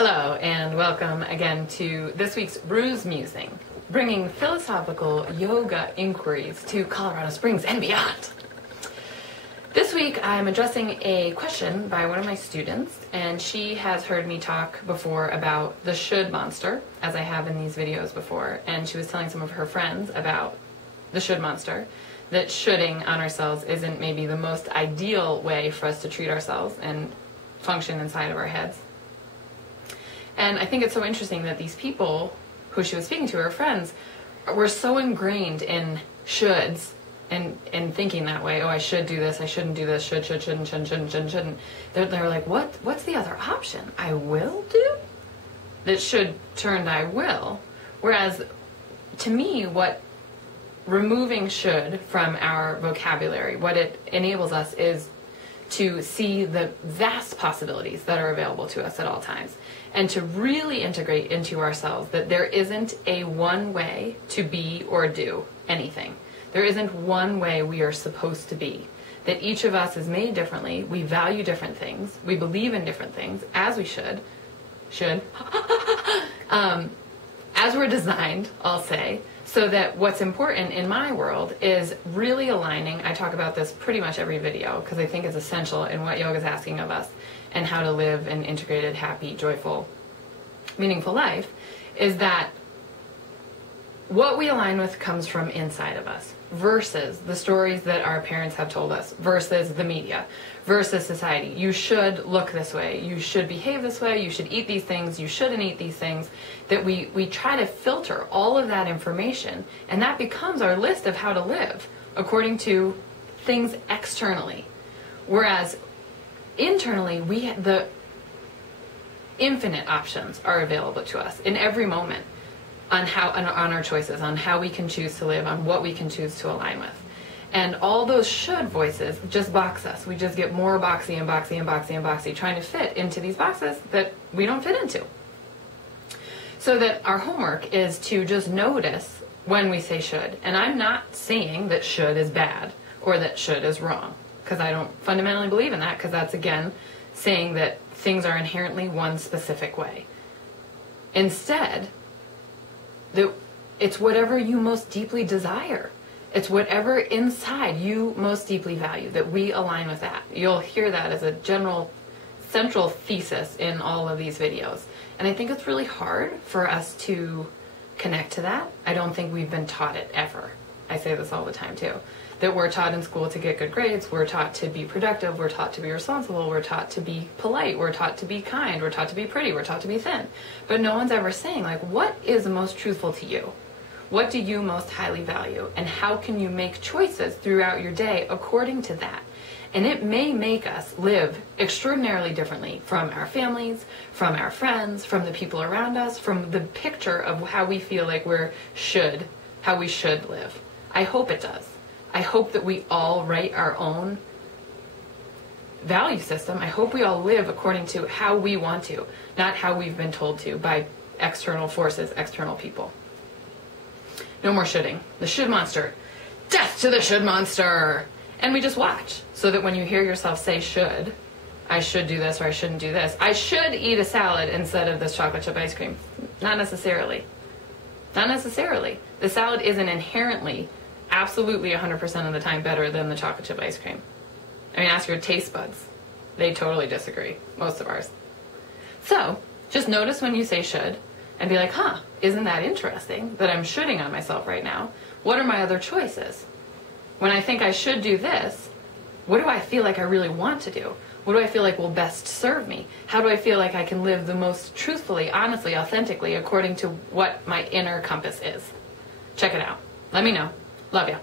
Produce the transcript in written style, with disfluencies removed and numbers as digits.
Hello and welcome again to this week's Ruse Musing, bringing philosophical yoga inquiries to Colorado Springs and beyond. This week I'm addressing a question by one of my students, and she has heard me talk before about the should monster, as I have in these videos before, and she was telling some of her friends about the should monster, that shoulding on ourselves isn't maybe the most ideal way for us to treat ourselves and function inside of our heads. And I think it's so interesting that these people who she was speaking to, her friends, were so ingrained in shoulds and thinking that way. Oh, I should do this, I shouldn't do this, shouldn't. They're like, what's the other option? I will do? That should turned I will. Whereas, to me, what removing should from our vocabulary, what it enables us is to see the vast possibilities that are available to us at all times, and to really integrate into ourselves that there isn't a one way to be or do anything. There isn't one way we are supposed to be. That each of us is made differently, we value different things, we believe in different things, as we should, as we're designed, I'll say, so that what's important in my world is really aligning. I talk about this pretty much every video because I think it's essential in what yoga is asking of us and how to live an integrated, happy, joyful, meaningful life, is that what we align with comes from inside of us versus the stories that our parents have told us, versus the media, versus society. You should look this way, you should behave this way, you should eat these things, you shouldn't eat these things. That we try to filter all of that information, and that becomes our list of how to live according to things externally. Whereas internally, the infinite options are available to us in every moment on our choices, on how we can choose to live, on what we can choose to align with. And all those should voices just box us. We just get more boxy and boxy and boxy and boxy, trying to fit into these boxes that we don't fit into. So that our homework is to just notice when we say should. And I'm not saying that should is bad or that should is wrong, because I don't fundamentally believe in that, because that's, again, saying that things are inherently one specific way. Instead, it's whatever you most deeply desire. It's whatever inside you most deeply value, that we align with that. You'll hear that as a general central thesis in all of these videos. And I think it's really hard for us to connect to that. I don't think we've been taught it ever. I say this all the time too. That we're taught in school to get good grades, we're taught to be productive, we're taught to be responsible, we're taught to be polite, we're taught to be kind, we're taught to be pretty, we're taught to be thin. But no one's ever saying, like, what is most truthful to you? What do you most highly value? And how can you make choices throughout your day according to that? And it may make us live extraordinarily differently from our families, from our friends, from the people around us, from the picture of how we feel like how we should live. I hope it does. I hope that we all write our own value system. I hope we all live according to how we want to, not how we've been told to by external forces, external people. No more shoulding. The should monster. Death to the should monster! And we just watch, so that when you hear yourself say should, I should do this or I shouldn't do this, I should eat a salad instead of this chocolate chip ice cream. Not necessarily. Not necessarily. The salad isn't inherently, absolutely 100% of the time better than the chocolate chip ice cream. I mean, ask your taste buds. They totally disagree. Most of ours. So, just notice when you say should, and be like, huh, isn't that interesting that I'm shoulding on myself right now? What are my other choices? When I think I should do this, what do I feel like I really want to do? What do I feel like will best serve me? How do I feel like I can live the most truthfully, honestly, authentically, according to what my inner compass is? Check it out. Let me know. Love ya.